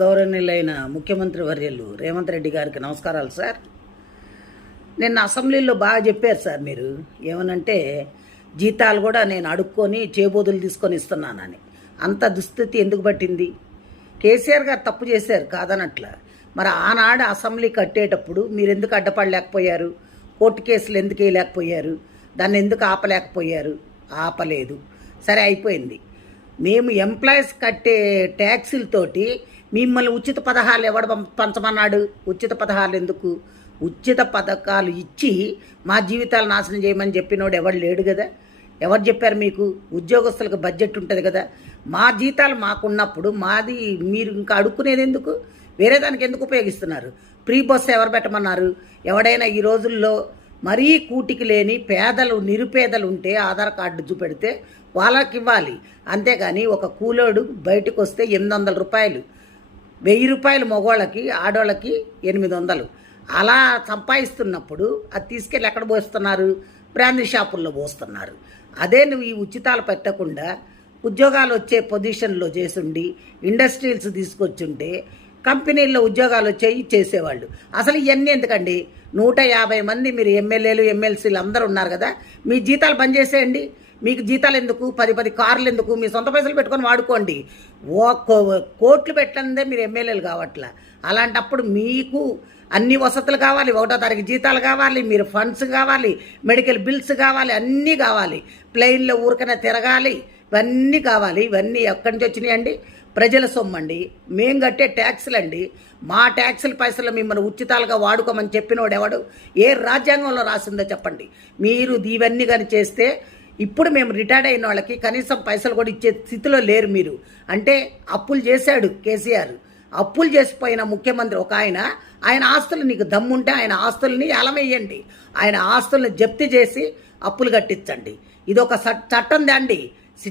గౌరవనీయులైన ముఖ్యమంత్రి వర్యులు రేవంత్ రెడ్డి గారికి నమస్కారాలు సార్. నిన్న అసెంబ్లీలో బాగా చెప్పారు సార్. మీరు ఏమనంటే జీతాలు కూడా నేను అడుక్కొని చేబోదులు తీసుకొని ఇస్తున్నానని. అంత దుస్థితి ఎందుకు పట్టింది? కేసీఆర్ గారు తప్పు చేశారు కాదనట్ల. మరి ఆనాడు అసెంబ్లీ కట్టేటప్పుడు మీరు ఎందుకు అడ్డపడలేకపోయారు? కోర్టు కేసులు ఎందుకు వేయలేకపోయారు? దాన్ని ఎందుకు ఆపలేకపోయారు? ఆపలేదు. సరే, అయిపోయింది. మేము ఎంప్లాయీస్ కట్టే ట్యాక్సీలతోటి మిమ్మల్ని ఉచిత పథకాలు ఎవడు పంచమన్నాడు? ఉచిత పథకాలు ఎందుకు? ఉచిత పథకాలు ఇచ్చి మా జీవితాలు నాశనం చేయమని చెప్పినోడు ఎవడు లేడు కదా. ఎవరు చెప్పారు మీకు? ఉద్యోగస్తులకు బడ్జెట్ ఉంటుంది కదా. మా జీతాలు మాకున్నప్పుడు మాది మీరు ఇంకా అడుక్కునేది ఎందుకు? వేరే దానికి ఎందుకు ఉపయోగిస్తున్నారు? ఫ్రీ బస్సు ఎవరు పెట్టమన్నారు? ఎవడైనా ఈ రోజుల్లో మరీ కూటికి లేని పేదలు నిరుపేదలు ఉంటే ఆధార్ కార్డు చూపెడితే వాళ్ళకి ఇవ్వాలి. అంతేగాని ఒక కూలోడు బయటకు వస్తే 800 రూపాయలు, 1000 రూపాయలు మగవాళ్ళకి, ఆడవాళ్ళకి 800. అలా సంపాదిస్తున్నప్పుడు అది తీసుకెళ్ళి ఎక్కడ పోస్తున్నారు? బ్రాందీ షాపుల్లో పోస్తున్నారు. అదే నువ్వు ఈ ఉచితాలు పెట్టకుండా ఉద్యోగాలు వచ్చే పొజిషన్లో చేసుండి ఇండస్ట్రీస్ తీసుకొచ్చుంటే కంపెనీల్లో ఉద్యోగాలు వచ్చేవి చేసేవాళ్ళు. అసలు ఇవన్నీ ఎందుకండి? 150 మంది మీరు ఎమ్మెల్యేలు ఎమ్మెల్సీలు అందరూ ఉన్నారు కదా, మీ జీతాలు బంద్ చేసేయండి. మీకు జీతాలు ఎందుకు? 10 కార్లు ఎందుకు? మీ సొంత పైసలు పెట్టుకొని వాడుకోండి. కోట్లు పెట్టందే మీరు ఎమ్మెల్యేలు కావట్లా. అలాంటప్పుడు మీకు అన్ని వసతులు కావాలి, 1వ తారీఖు జీతాలు కావాలి, మీరు ఫండ్స్ కావాలి, మెడికల్ బిల్స్ కావాలి, అన్నీ కావాలి. ప్లెయిన్లో ఊరికనే తిరగాలి, ఇవన్నీ కావాలి. ఇవన్నీ ఎక్కడి నుంచి వచ్చినాయండి? ప్రజల సొమ్మండి, మేము కట్టే ట్యాక్సులు అండి. మా ట్యాక్సుల పైసలు మిమ్మల్ని ఉచితాలుగా వాడుకోమని చెప్పినోడు ఎవడు? ఏ రాజ్యాంగంలో రాసిందో చెప్పండి. మీరు ఇవన్నీ కానీ చేస్తే ఇప్పుడు మేము రిటైర్డ్ అయిన వాళ్ళకి కనీసం పైసలు కూడా ఇచ్చే స్థితిలో లేరు మీరు. అంటే అప్పులు చేశాడు కేసీఆర్. అప్పులు చేసిపోయిన ముఖ్యమంత్రి ఒక ఆయన ఆస్తులు, నీకు దమ్ముంటే ఆయన ఆస్తుల్ని ఏలమేయండి. ఆయన ఆస్తుల్ని జప్తు చేసి అప్పులు కట్టించండి. ఇది ఒక చట్టం దాండి.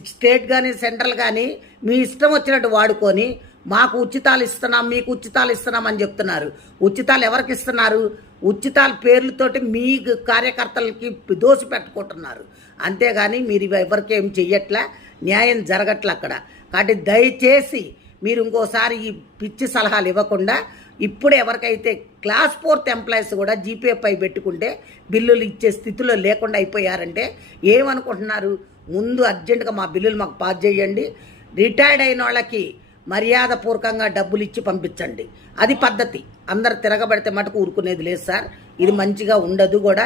స్టేట్ కానీ సెంట్రల్ కానీ మీ ఇష్టం వచ్చినట్టు వాడుకొని మాకు ఉచితాలు ఇస్తున్నాం, మీకు ఉచితాలు ఇస్తున్నాం అని చెప్తున్నారు. ఉచితాలు ఎవరికి ఇస్తున్నారు? ఉచితాల పేర్లతోటి మీ కార్యకర్తలకి దోసి పెట్టుకుంటున్నారు. అంతేగాని మీరు ఎవరికి ఏం చెయ్యట్లా, న్యాయం జరగట్లే అక్కడ. కాబట్టి దయచేసి మీరు ఇంకోసారి ఈ పిచ్చి సలహాలు ఇవ్వకుండా ఇప్పుడు ఎవరికైతే క్లాస్ 4th ఎంప్లాయీస్ కూడా జీపీఎఫ్ పై పెట్టుకుంటే బిల్లులు ఇచ్చే స్థితిలో లేకుండా అయిపోయారంటే ఏమనుకుంటున్నారు? ముందు అర్జెంటుగా మా బిల్లులు మాకు పాస్ చేయండి. రిటైర్డ్ అయిన వాళ్ళకి మర్యాదపూర్వకంగా డబ్బులు ఇచ్చి పంపించండి. అది పద్ధతి. అందరు తిరగబడితే మటుకు ఊరుకునేది లేదు సార్. ఇది మంచిగా ఉండదు కూడా.